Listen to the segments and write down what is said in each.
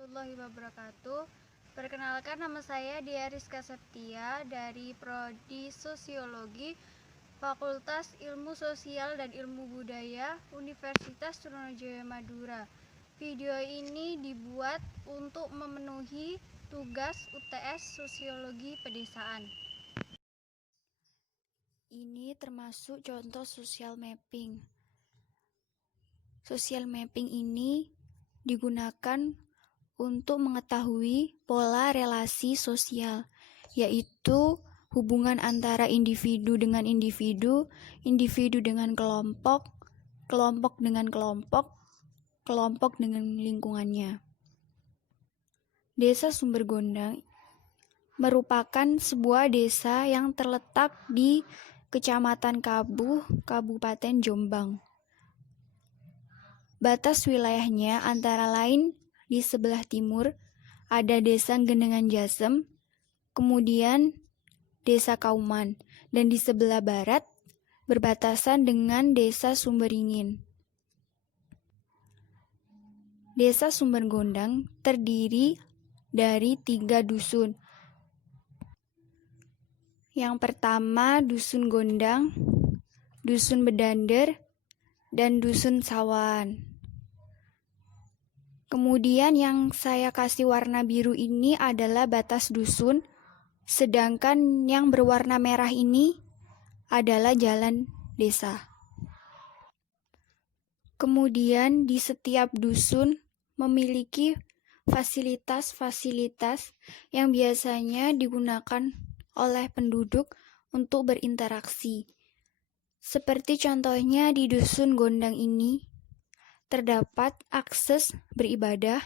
warahmatullahi wabarakatuh. Perkenalkan, nama saya Dia Rizka Septia dari Prodi Sosiologi Fakultas Ilmu Sosial dan Ilmu Budaya Universitas Trunojoyo Madura. Video ini dibuat untuk memenuhi tugas UTS Sosiologi Pedesaan. Ini termasuk contoh social mapping. Social mapping ini digunakan untuk mengetahui pola relasi sosial, yaitu hubungan antara individu dengan individu, individu dengan kelompok, kelompok dengan kelompok, kelompok dengan lingkungannya. Desa Sumbergondang merupakan sebuah desa yang terletak di Kecamatan Kabuh, Kabupaten Jombang. Batas wilayahnya antara lain di sebelah timur ada Desa Gendengan Jasem, kemudian Desa Kauman, dan di sebelah barat berbatasan dengan Desa Sumberingin. Desa Sumbergondang terdiri dari 3 dusun. Yang pertama Dusun Gondang, Dusun Bedander, dan Dusun Sawan. Kemudian yang saya kasih warna biru ini adalah batas dusun, sedangkan yang berwarna merah ini adalah jalan desa. Kemudian di setiap dusun memiliki fasilitas-fasilitas yang biasanya digunakan oleh penduduk untuk berinteraksi. Seperti contohnya di Dusun Gondang ini, terdapat akses beribadah,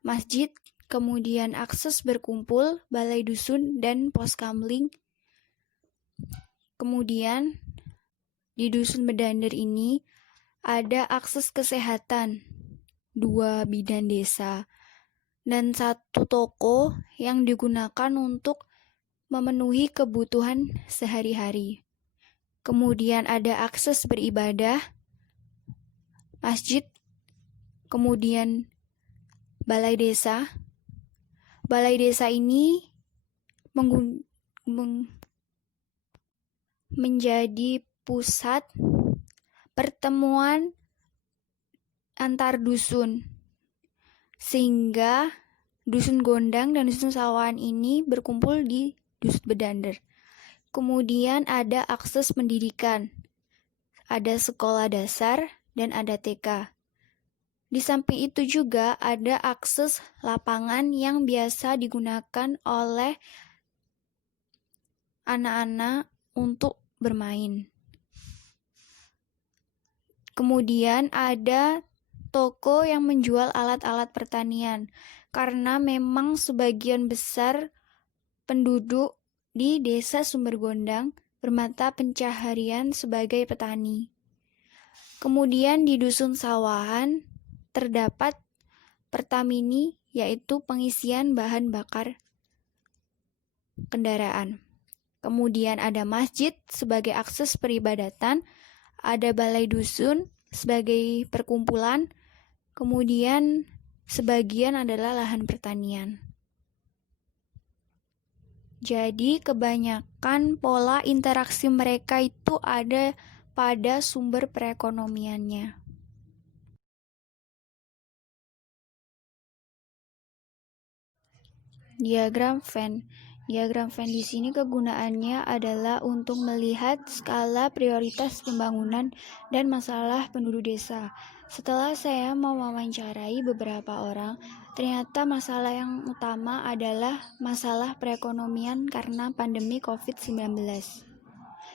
masjid, kemudian akses berkumpul, balai dusun, dan pos kamling. Kemudian di Dusun Bedander ini ada akses kesehatan, 2 bidan desa, dan 1 toko yang digunakan untuk memenuhi kebutuhan sehari-hari. Kemudian ada akses beribadah, masjid, kemudian balai desa. Balai desa ini menjadi pusat pertemuan antar dusun, sehingga Dusun Gondang dan Dusun Sawan ini berkumpul di Dusun Bedander. Kemudian ada akses pendidikan, ada sekolah dasar dan ada TK. Di samping itu juga ada akses lapangan yang biasa digunakan oleh anak-anak untuk bermain. Kemudian ada toko yang menjual alat-alat pertanian, karena memang sebagian besar penduduk di Desa Sumbergondang bermata pencaharian sebagai petani. Kemudian di Dusun Sawahan terdapat Pertamini, yaitu pengisian bahan bakar kendaraan. Kemudian ada masjid sebagai akses peribadatan, ada balai dusun sebagai perkumpulan, kemudian sebagian adalah lahan pertanian. Jadi kebanyakan pola interaksi mereka itu ada pada sumber perekonomiannya. Diagram Venn. Diagram Venn di sini kegunaannya adalah untuk melihat skala prioritas pembangunan dan masalah penduduk desa. Setelah saya mewawancarai beberapa orang, ternyata masalah yang utama adalah masalah perekonomian karena pandemi COVID-19.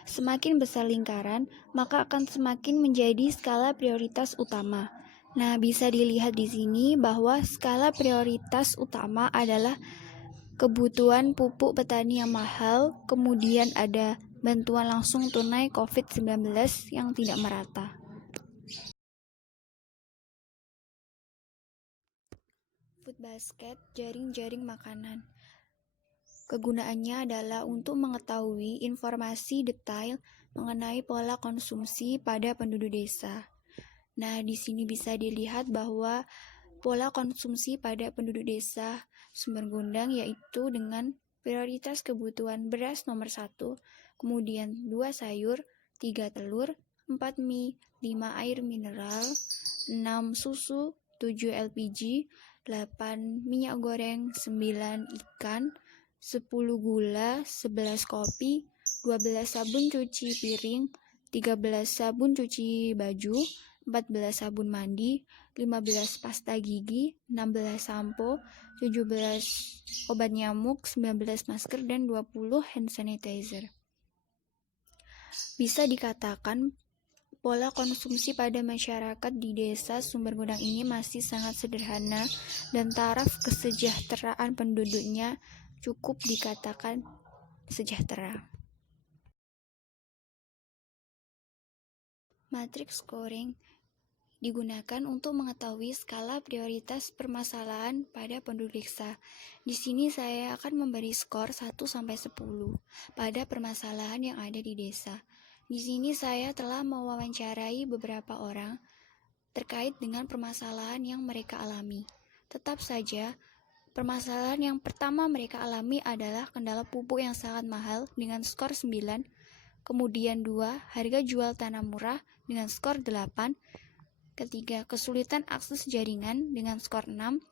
Semakin besar lingkaran, maka akan semakin menjadi skala prioritas utama. Nah, bisa dilihat di sini bahwa skala prioritas utama adalah kebutuhan pupuk petani yang mahal, kemudian ada bantuan langsung tunai COVID-19 yang tidak merata. Food basket, jaring-jaring makanan. Kegunaannya adalah untuk mengetahui informasi detail mengenai pola konsumsi pada penduduk desa. Nah, di sini bisa dilihat bahwa pola konsumsi pada penduduk desa Sumbergundang, yaitu dengan prioritas kebutuhan beras nomor 1, kemudian 2 sayur, 3 telur, 4 mie, 5 air mineral, 6 susu, 7 LPG, 8 minyak goreng, 9 ikan, 10 gula, 11 kopi, 12 sabun cuci piring, 13 sabun cuci baju, 14 sabun mandi, 15 pasta gigi, 16 sampo, 17 obat nyamuk, 19 masker, dan 20 hand sanitizer. Bisa dikatakan pola konsumsi pada masyarakat di desa Sumbergundang ini masih sangat sederhana dan taraf kesejahteraan penduduknya cukup dikatakan sejahtera. Matriks scoring digunakan untuk mengetahui skala prioritas permasalahan pada penduduk desa. Di sini saya akan memberi skor 1-10 pada permasalahan yang ada di desa. Di sini saya telah mewawancarai beberapa orang terkait dengan permasalahan yang mereka alami. Tetap saja, permasalahan yang pertama mereka alami adalah kendala pupuk yang sangat mahal dengan skor 9, kemudian 2, harga jual tanah murah dengan skor 8, ketiga, kesulitan akses jaringan dengan skor 6,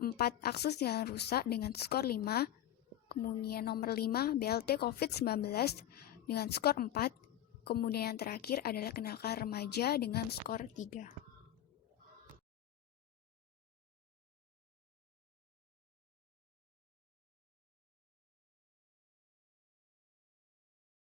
4, akses jalan rusak dengan skor 5, kemudian nomor 5, BLT COVID-19 dengan skor 4, kemudian yang terakhir adalah kenakalan remaja dengan skor 3.